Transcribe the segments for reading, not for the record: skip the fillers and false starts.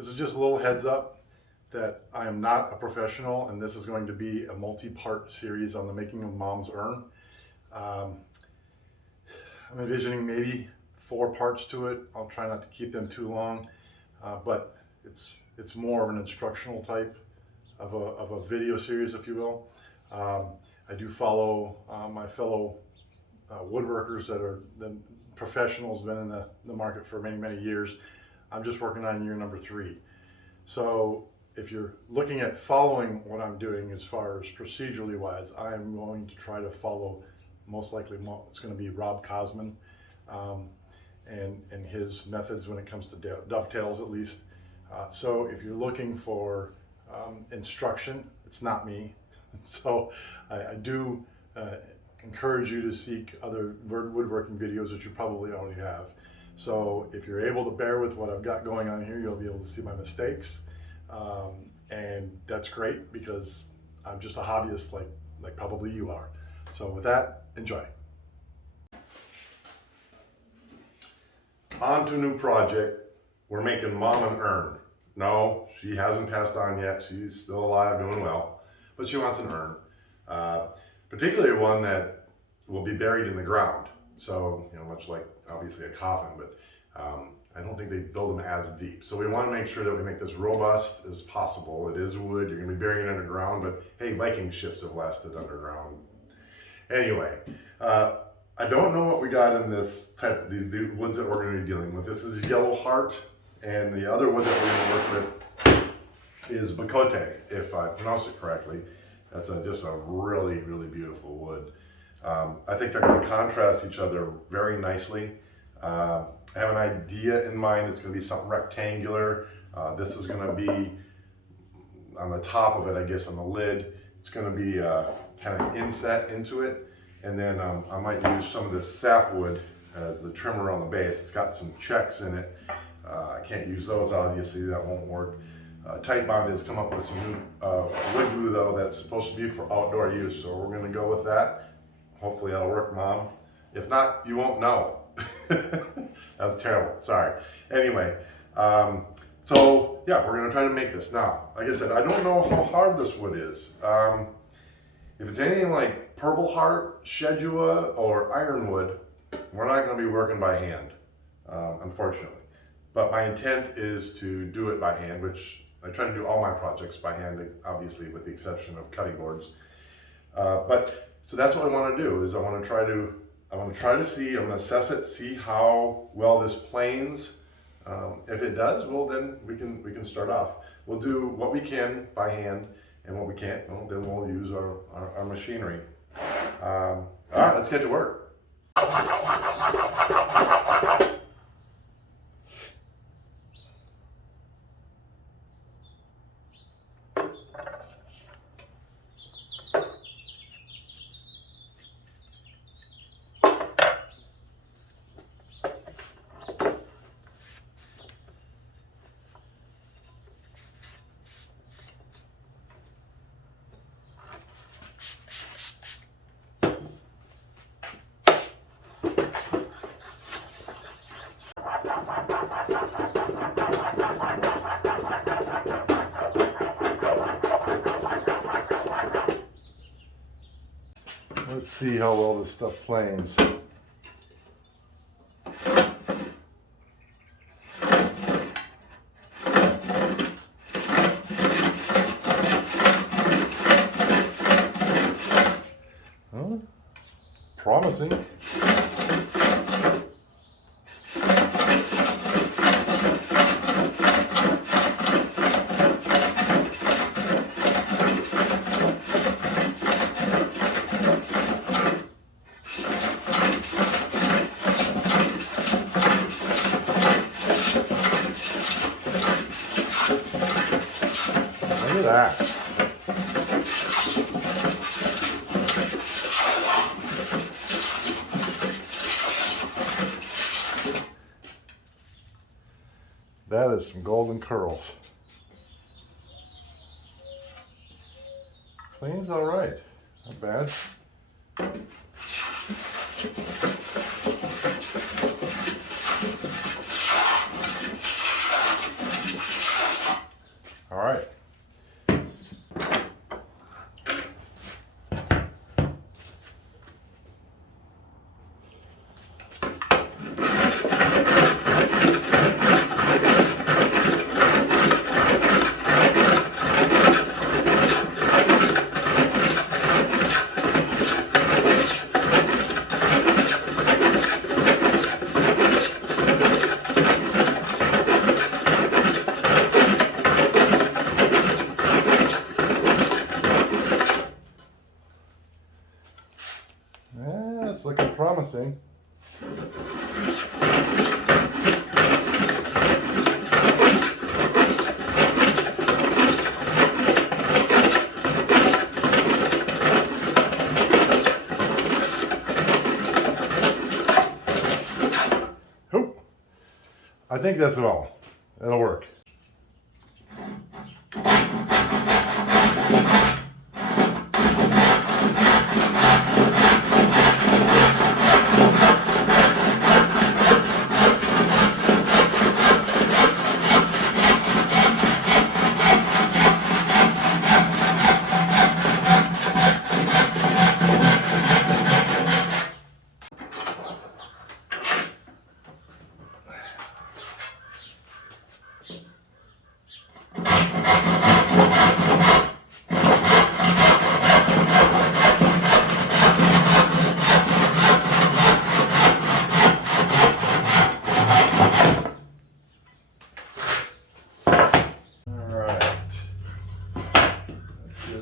This is just a little heads up that I am not a professional, and this is going to be a multi-part series on the making of Mom's urn. I'm envisioning maybe 4 parts to it. I'll try not to keep them too long, but it's more of an instructional type of a video series, if you will. I do follow my fellow woodworkers that are the professionals, been in the market for many years. I'm just working on year number 3. So if you're looking at following what I'm doing as far as procedurally wise, I am going to try to follow, most likely it's going to be Rob Cosman and his methods when it comes to dovetails, at least. So if you're looking for instruction, it's not me. So I do encourage you to seek other woodworking videos that you probably already have. So if you're able to bear with what I've got going on here, you'll be able to see my mistakes. And that's great because I'm just a hobbyist like probably you are. So with that, enjoy. On to a new project. We're making Mom an urn. No, she hasn't passed on yet. She's still alive, doing well, but she wants an urn. Particularly one that will be buried in the ground. So, much like obviously a coffin, but I don't think they build them as deep. So we want to make sure that we make this robust as possible. It is wood, you're gonna be burying it underground, but hey, Viking ships have lasted underground. Anyway, I don't know what we got in this type of these woods that we're gonna be dealing with. This is Yellowheart, and the other wood that we're gonna work with is pt1, if I pronounce it correctly. That's just a really beautiful wood. I think they're going to contrast each other very nicely. I have an idea in mind. It's going to be something rectangular. This is going to be on the top of it, I guess, on the lid. It's going to be kind of inset into it. And then I might use some of this sapwood as the trimmer on the base. It's got some checks in it. I can't use those, obviously. That won't work. Tight Bond has come up with some new wood glue, though, that's supposed to be for outdoor use. So we're going to go with that. Hopefully that'll work, Mom. If not, you won't know. That was terrible. Sorry. Anyway, so yeah, we're going to try to make this. Now, like I said, I don't know how hard this wood is. If it's anything like Purple Heart, Shedua, or Ironwood, we're not going to be working by hand, unfortunately. But my intent is to do it by hand, which I try to do all my projects by hand, obviously, with the exception of cutting boards. So that's what I want to do. Is I want to try to see. I'm going to assess it, see how well this planes. If it does, well, then we can start off. We'll do what we can by hand, and what we can't, well, then we'll use our machinery. All right, let's get to work. Let's see how well this stuff planes. Well, it's promising. Look at that. That is some golden curls. Clean's all right, not bad. All right. Yeah, it's looking promising. Oop. I think that's all. That'll work.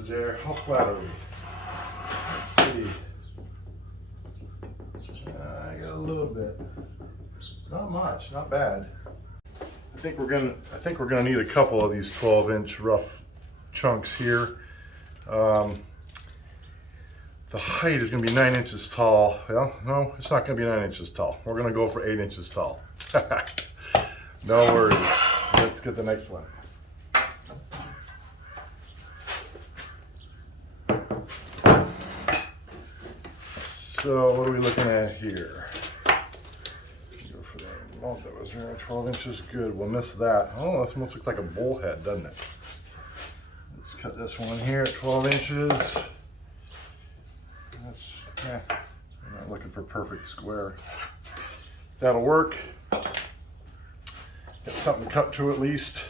There, how flat are we? Let's see. I got a little bit. Not much, not bad. I think we're gonna need a couple of these 12-inch rough chunks here. The height is gonna be 9 inches tall. Well, no, it's not gonna be 9 inches tall. We're gonna go for 8 inches tall. No worries. Let's get the next one. So what are we looking at here? Go for that amount that was there. 12 inches, good. We'll miss that. Oh, this almost looks like a bullhead, doesn't it? Let's cut this one here at 12 inches. That's, I'm not looking for perfect square. That'll work. Get something to cut to at least.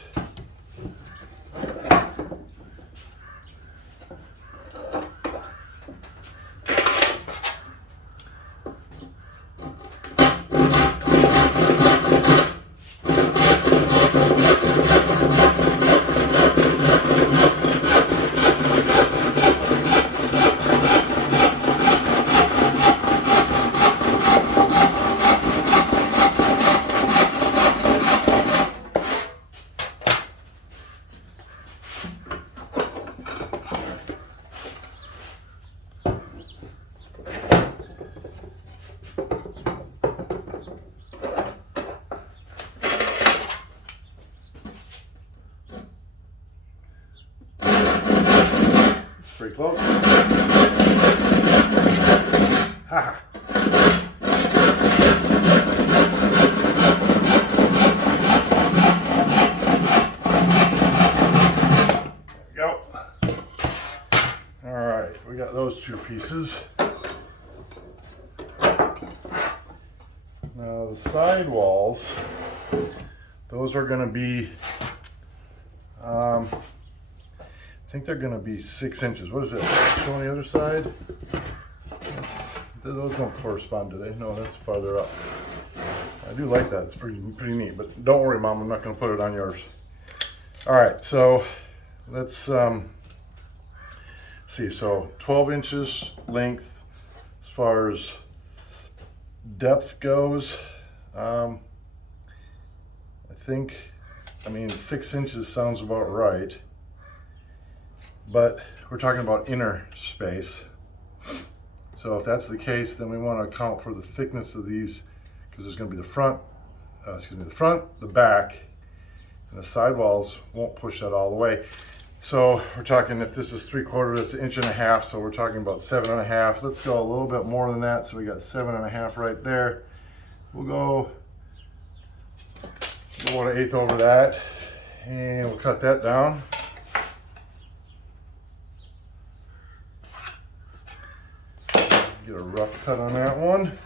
Pretty close. Ha! There we go. All right, we got those two pieces. Now the side walls, those are going to be I think they're going to be 6 inches. What is it? Show on the other side. Those don't correspond, do they? No, that's farther up. I do like that. It's pretty neat. But don't worry, Mom. I'm not going to put it on yours. All right. So let's see. So 12 inches length as far as depth goes. I mean, 6 inches sounds about right. But we're talking about inner space. So if that's the case, then we want to account for the thickness of these, because there's going to be the front, the back, and the sidewalls won't push that all the way. So we're talking, if this is 3/4, it's 1.5 inches, so we're talking about 7.5. Let's go a little bit more than that. So we got 7.5 right there. We'll go 1/8 over that. And we'll cut that down. Get a rough cut on that one.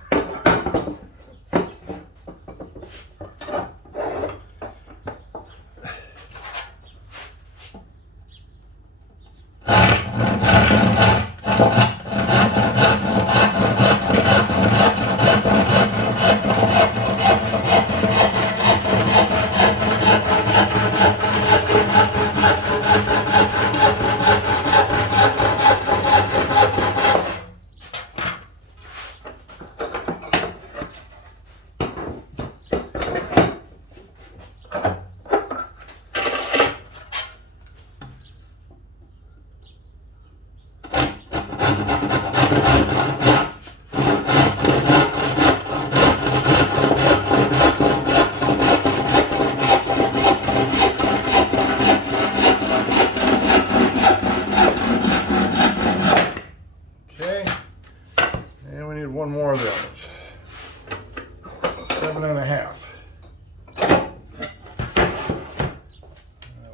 One more of those. 7.5.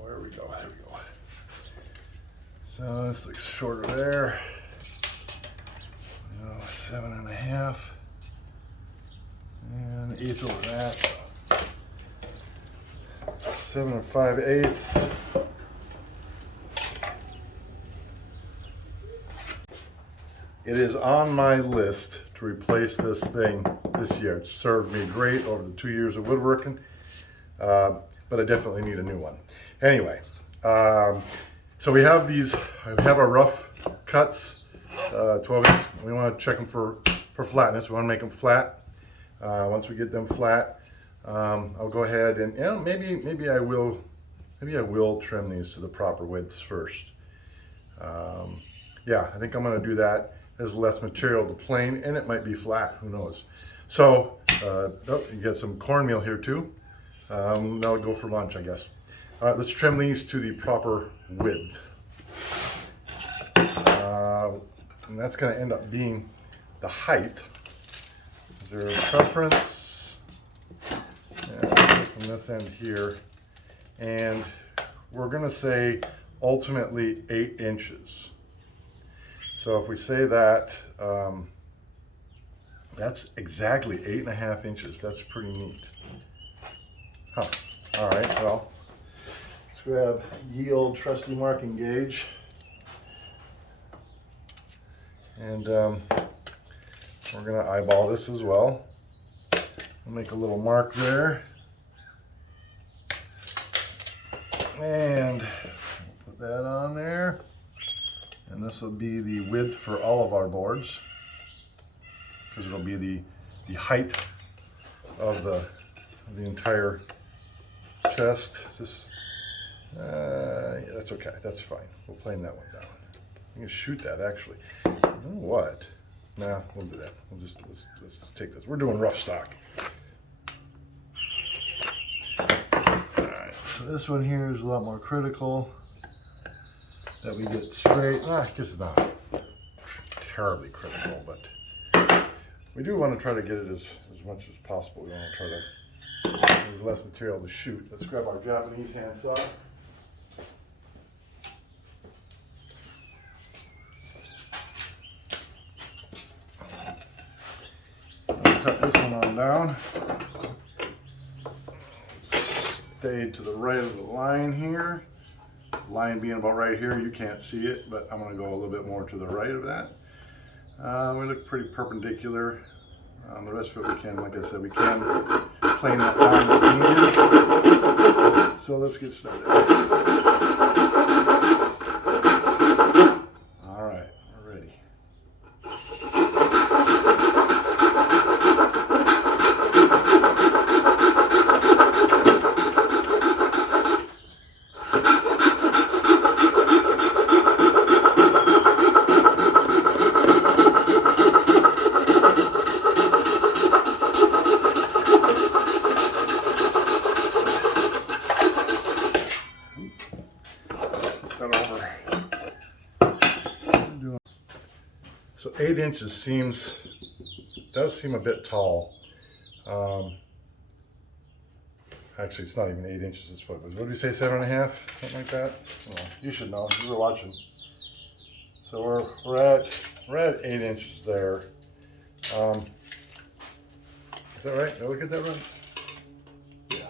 Where we go? There we go. So this looks shorter there. 7.5. And 1/8 over that. 7 5/8. It is on my list to replace this thing this year. It served me great over the 2 years of woodworking, but I definitely need a new one. Anyway, so we have these, we have our rough cuts, 12 inch. We want to check them for flatness. We want to make them flat. Once we get them flat, I'll go ahead and maybe I will trim these to the proper widths first. Yeah, I think I'm going to do that. There's less material to plane, and it might be flat, who knows. So, you get some cornmeal here too. That'll go for lunch, I guess. All right, let's trim these to the proper width. And that's gonna end up being the height. Is there a preference? Yeah, from this end here. And we're gonna say ultimately 8 inches. So if we say that, that's exactly 8.5 inches. That's pretty neat. Huh. All right, well, let's grab ye old trusty marking gauge. And we're gonna eyeball this as well. We'll make a little mark there. And put that on there. And this will be the width for all of our boards, because it'll be the height of the entire chest. Yeah, that's okay. That's fine. We'll plane that one down. You can shoot that actually. You know what? Nah, we'll do that. Let's just take this. We're doing rough stock. All right. So this one here is a lot more critical. That we get straight. I guess it's not terribly critical, but we do want to try to get it as much as possible. We want to try to, there's less material to shoot. Let's grab our Japanese handsaw. Cut this one on down. Stay to the right of the line here. Line being about right here, you can't see it, but I'm going to go a little bit more to the right of that. We look pretty perpendicular. The rest of it we can, like I said, we can plane that down as needed. So let's get started. All right, we're ready. So 8 inches does seem a bit tall. I actually it's not even 8 inches this foot, but what did you say, 7.5, something like that? Well, you should know, you were watching. So we're at 8 inches there. Is that right? Did I look at that right? Yeah.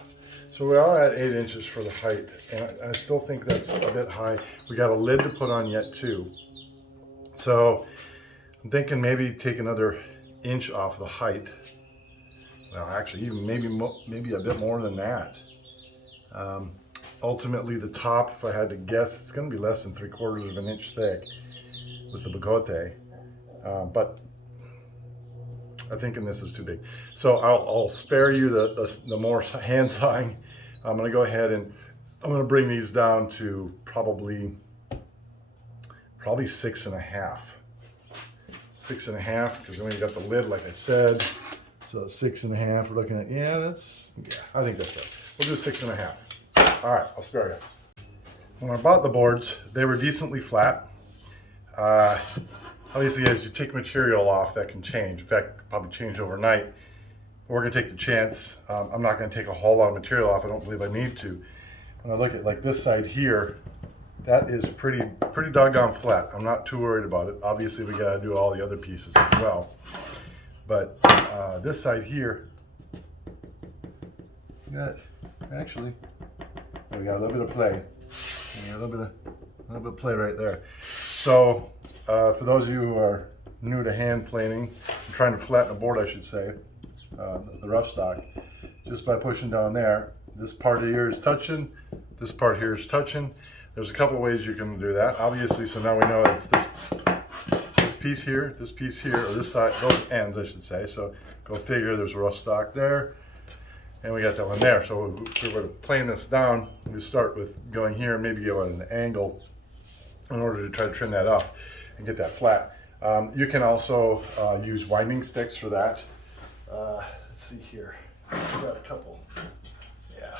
So we are at 8 inches for the height, and I still think that's a bit high. We got a lid to put on yet too. So I'm thinking maybe take another inch off the height. Well, actually, even maybe a bit more than that. Ultimately, the top, if I had to guess, it's going to be less than 3/4 of an inch thick with the bigote. But I'm thinking this is too big. So I'll spare you the more hand sawing. I'm going to go ahead and I'm going to bring these down to probably 6.5. 6.5, because then we got the lid, like I said. So 6.5, we're looking at, yeah, I think that's right. We'll do 6.5. All right, I'll spare you. When I bought the boards, they were decently flat. Obviously, as you take material off, that can change. In fact, probably change overnight. But we're gonna take the chance. I'm not gonna take a whole lot of material off. I don't believe I need to. When I look at like this side here, that is pretty doggone flat. I'm not too worried about it. Obviously, we gotta do all the other pieces as well. But this side here, we got a little bit of play. A little bit of play right there. So for those of you who are new to hand planing, trying to flatten a board, I should say, the rough stock, just by pushing down there, this part here is touching, this part here is touching. There's a couple of ways you can do that. Obviously, so now we know it's this piece here, or this side, those ends, I should say. So go figure, there's a rough stock there, and we got that one there. So if we were playing this down, we start with going here and maybe go at an angle in order to try to trim that up and get that flat. You can also use winding sticks for that. Let's see here, we got a couple. Yeah,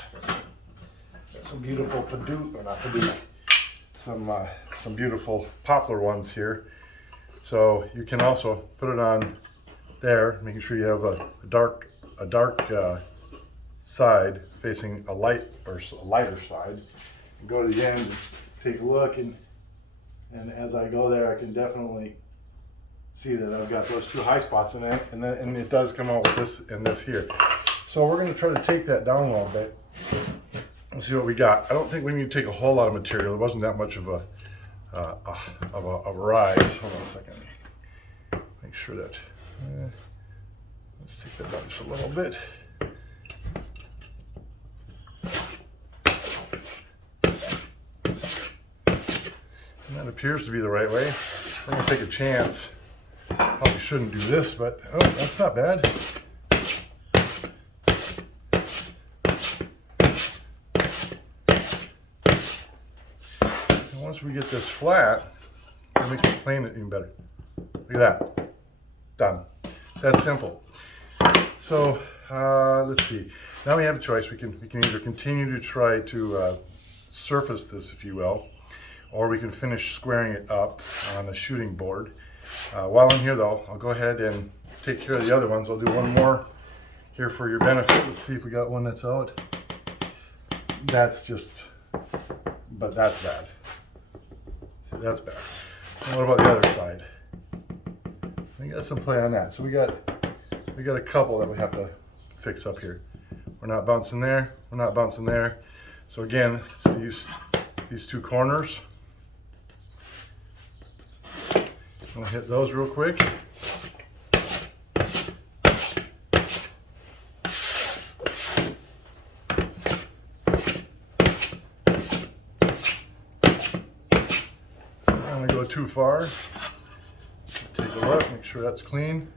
got some beautiful some beautiful poplar ones here. So you can also put it on there, making sure you have a dark side facing a lighter side. And go to the end and take a look, and as I go there, I can definitely see that I've got those two high spots in it, and it does come out with this and this here. So we're going to try to take that down a little bit and see what we got. I don't think we need to take a whole lot of material. It wasn't that much of a rise. Hold on a second. Make sure that let's take that down just a little bit. And that appears to be the right way. We're going to take a chance. Probably shouldn't do this, but oh, that's not bad. And once we get this flat, then we can plane it even better. Look at that. Done. That's simple. So let's see. Now we have a choice. We can either continue to try to surface this, if you will, or we can finish squaring it up on a shooting board. While I'm here though, I'll go ahead and take care of the other ones. I'll do one more here for your benefit. Let's see if we got one that's out. That's but that's bad. See, that's bad. And what about the other side? We got some play on that. So we got a couple that we have to fix up here. We're not bouncing there. We're not bouncing there. So again, it's these two corners. I'll hit those real quick. I don't want to go too far. Take a look, make sure that's clean.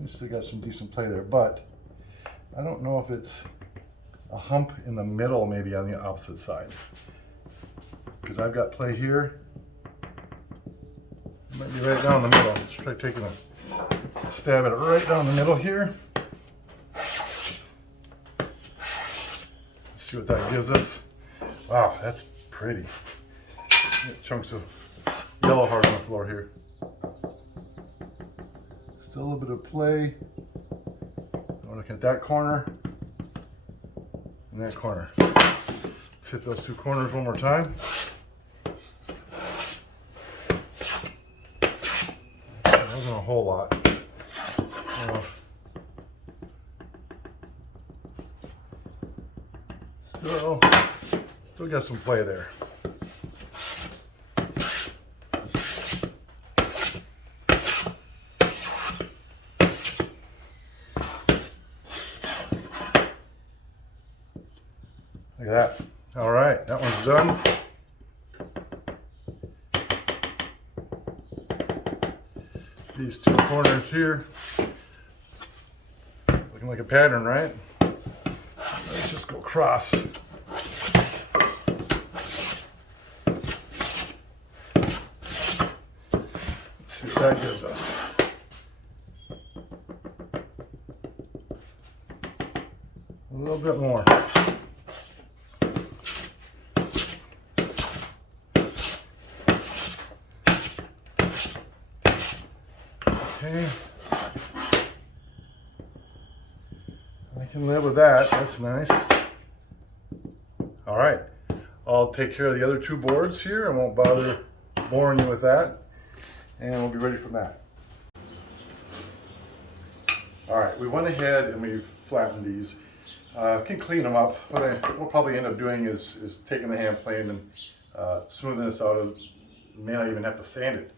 We still got some decent play there, but I don't know if it's a hump in the middle, maybe on the opposite side. Because I've got play here. It might be right down the middle. Let's try taking a stab at it right down the middle here. Let's see what that gives us. Wow, that's pretty. Got chunks of Yellowheart on the floor here. Still a little bit of play. we're looking at that corner and that corner. Let's hit those two corners one more time. That wasn't a whole lot. Still got some play there. Look at that. All right, that one's done. These two corners here, looking like a pattern, right? Let's just go across. Let's see what that gives us. A little bit more. Okay. I can live with that. That's nice. All right. I'll take care of the other two boards here. I won't bother boring you with that. And we'll be ready for that. All right. We went ahead and we flattened these. Can clean them up. What we'll probably end up doing is taking the hand plane and smoothing this out. May not even have to sand it.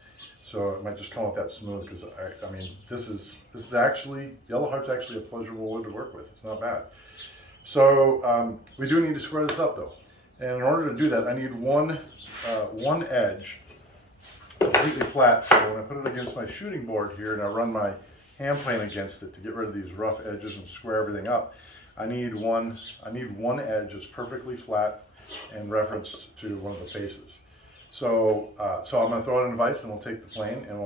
So it might just come out that smooth because I mean this is actually, Yellowheart's actually a pleasurable wood to work with. It's not bad. So we do need to square this up though, and in order to do that I need one edge completely flat. So when I put it against my shooting board here and I run my hand plane against it to get rid of these rough edges and square everything up, I need one edge that's perfectly flat and referenced to one of the faces. So I'm going to throw it in a vise and we'll take the plane and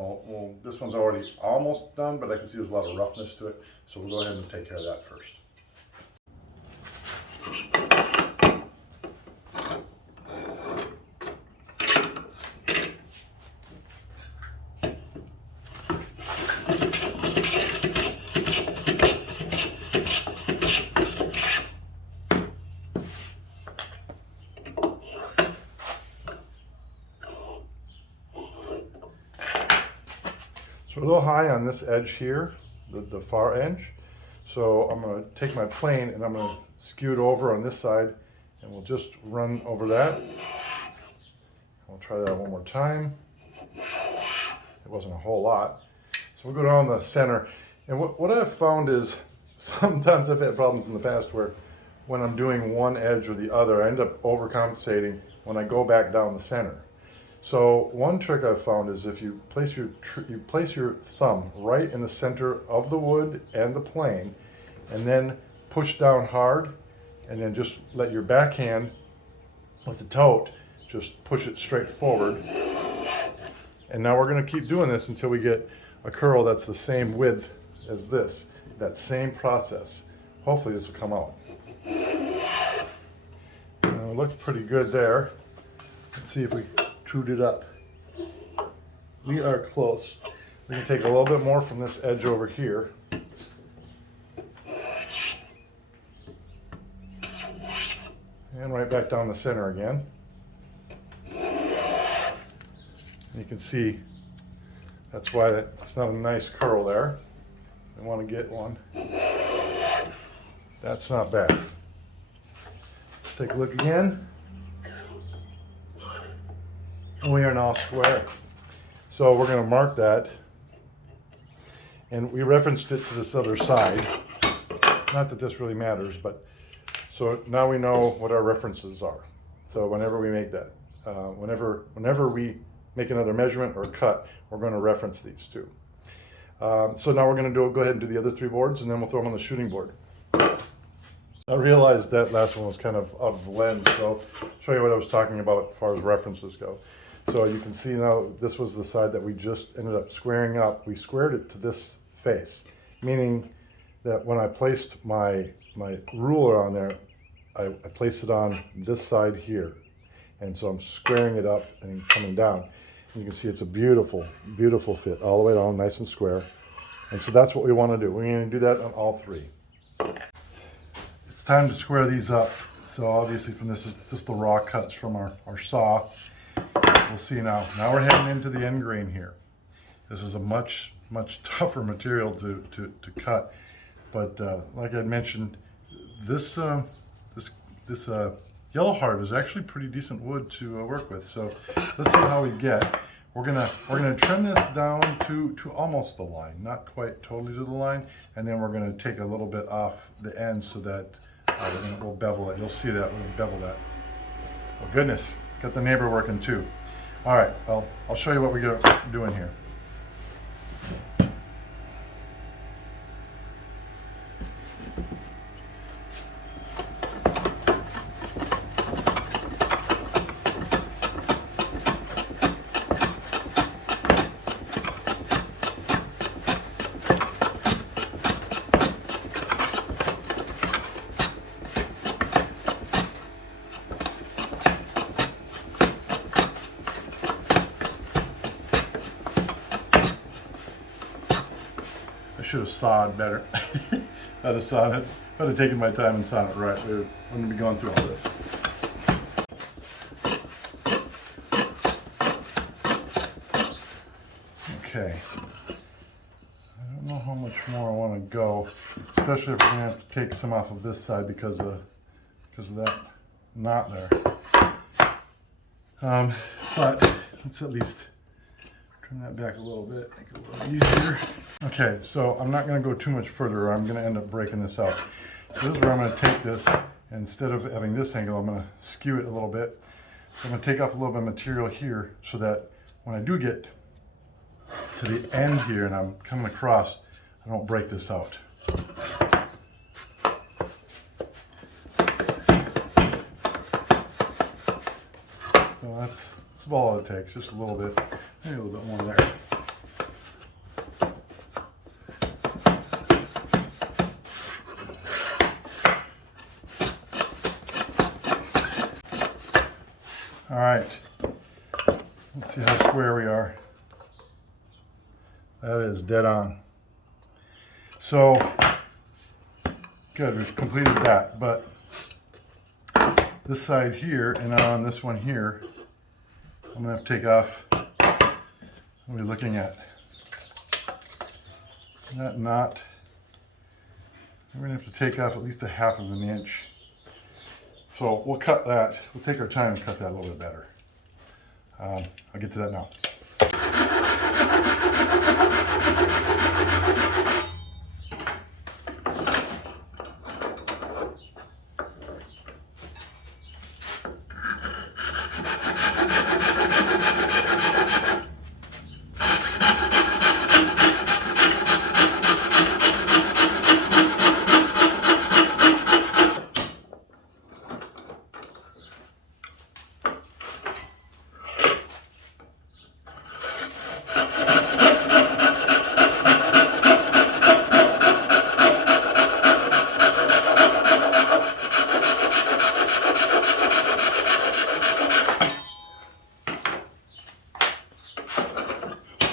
this one's already almost done, but I can see there's a lot of roughness to it. So we'll go ahead and take care of that first. So we're a little high on this edge here, the far edge. So I'm going to take my plane and I'm going to skew it over on this side and we'll just run over that. I'll try that one more time. It wasn't a whole lot. So we'll go down the center. And what I've found is sometimes I've had problems in the past where when I'm doing one edge or the other, I end up overcompensating when I go back down the center. So one trick I've found is if you place your thumb right in the center of the wood and the plane, and then push down hard, and then just let your backhand with the tote just push it straight forward. And now we're going to keep doing this until we get a curl that's the same width as this. That same process. Hopefully this will come out. It looks pretty good there. Let's see if we trued it up. We are close. We can take a little bit more from this edge over here. And right back down the center again. And you can see that's why it's not a nice curl there. I want to get one. That's not bad. Let's take a look again. We are now square. So we're going to mark that. And we referenced it to this other side. Not that this really matters, but so now we know what our references are. So whenever we make that, whenever we make another measurement or cut, we're going to reference these two. So now we're going to go ahead and do the other three boards, and then we'll throw them on the shooting board. I realized that last one was kind of out of the lens, so I'll show you what I was talking about as far as references go. So you can see now this was the side that we just ended up squaring up. We squared it to this face, meaning that when I placed my ruler on there, I placed it on this side here. And so I'm squaring it up and coming down. And you can see it's a beautiful, beautiful fit all the way down, nice and square. And so that's what we want to do. We're going to do that on all three. it's time to square these up. So obviously from this is just the raw cuts from our saw. We'll see now. Now we're heading into the end grain here. This is a much tougher material to cut. But like I mentioned, this Yellowheart is actually pretty decent wood to work with. So let's see how we get. We're gonna trim this down to almost the line, not quite totally to the line, and then we're gonna take a little bit off the end so that we'll bevel it. You'll see that we'll bevel that. Oh goodness, got the neighbor working too. All right, I'll show you what we're doing here. I should have sawed better. I'd have sawed it. If I'd have taken my time and sawed it right, we wouldn't be going through all this. Okay. I don't know how much more I want to go, especially if we're going to have to take some off of this side because of that knot there. But let's at least trim that back a little bit, make it a little easier. Okay, so I'm not going to go too much further or I'm going to end up breaking this out. So this is where I'm going to take this, and instead of having this angle, I'm going to skew it a little bit. So I'm going to take off a little bit of material here so that when I do get to the end here and I'm coming across, I don't break this out. So that's about all it takes, just a little bit, maybe a little bit more there. All right, let's see how square we are. That is dead on. So, good, we've completed that, but this side here and on this one here, I'm gonna have to take off, what are we looking at? That knot, we're gonna have to take off at least a half of an inch. So we'll cut that, we'll take our time and cut that a little bit better. I'll get to that now.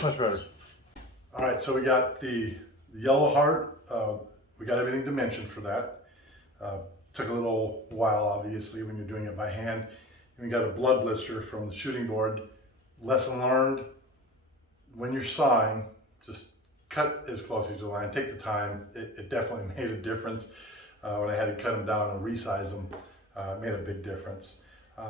Much better. All right, so we got the Yellowheart. We got everything dimensioned for that. Took a little while, obviously, when you're doing it by hand. And we got a blood blister from the shooting board. Lesson learned, when you're sawing, just cut as close as you line. Take the time. It definitely made a difference. When I had to cut them down and resize them, it made a big difference.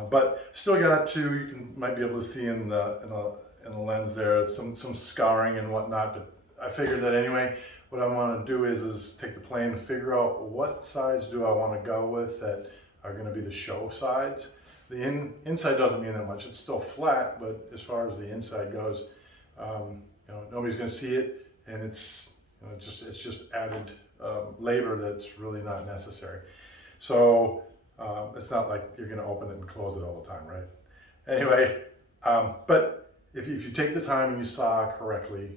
But still got to, you might be able to see in the lens there, some scarring and whatnot, but I figured that anyway. What I want to do is take the plane and figure out what sides do I want to go with that are going to be the show sides. The inside doesn't mean that much. It's still flat, but as far as the inside goes, nobody's going to see it, and it's just added labor that's really not necessary. So it's not like you're going to open it and close it all the time, right? Anyway, but if you take the time and you saw correctly,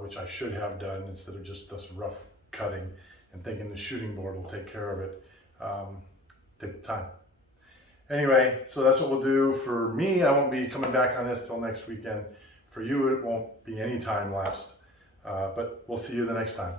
which I should have done instead of just this rough cutting and thinking the shooting board will take care of it, take the time. Anyway, so that's what we'll do. For me, I won't be coming back on this till next weekend. For you, it won't be any time lapsed, but we'll see you the next time.